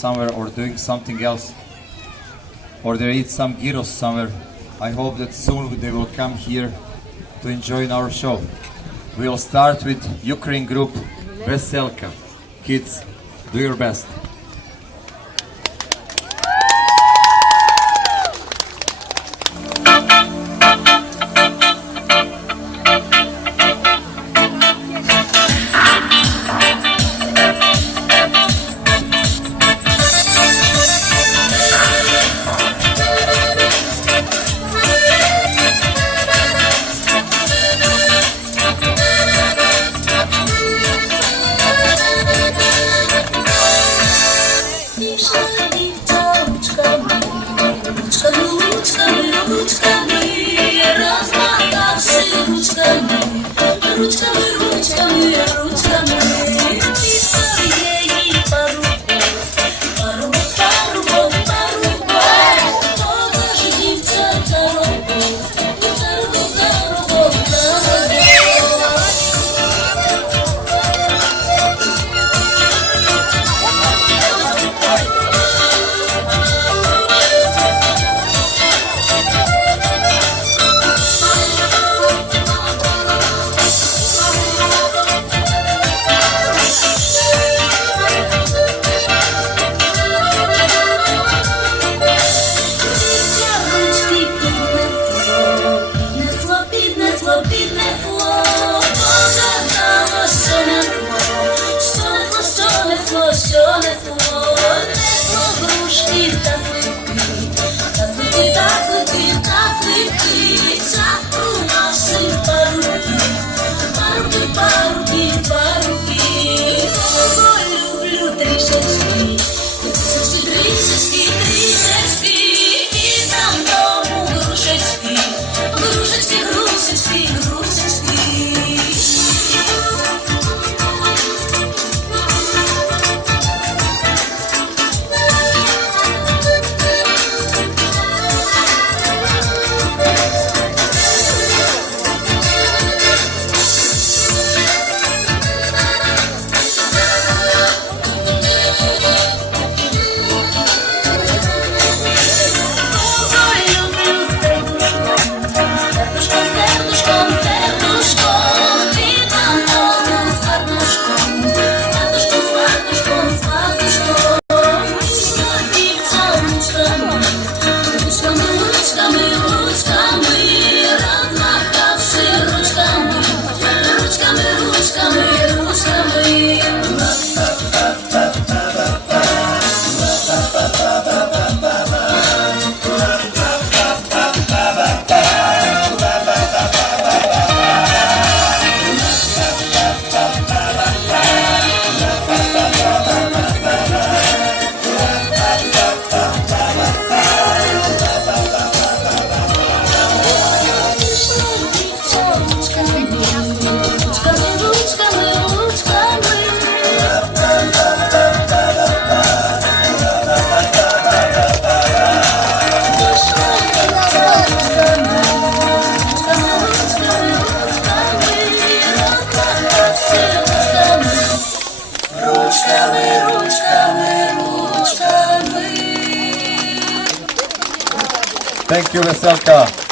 somewhere or doing something else or they eat some gyros somewhere. I hope that soon they will come here to enjoy our show. We'll start with Ukraine group Veselka. Kids, do your best. So let's love. Thank you, Veselka.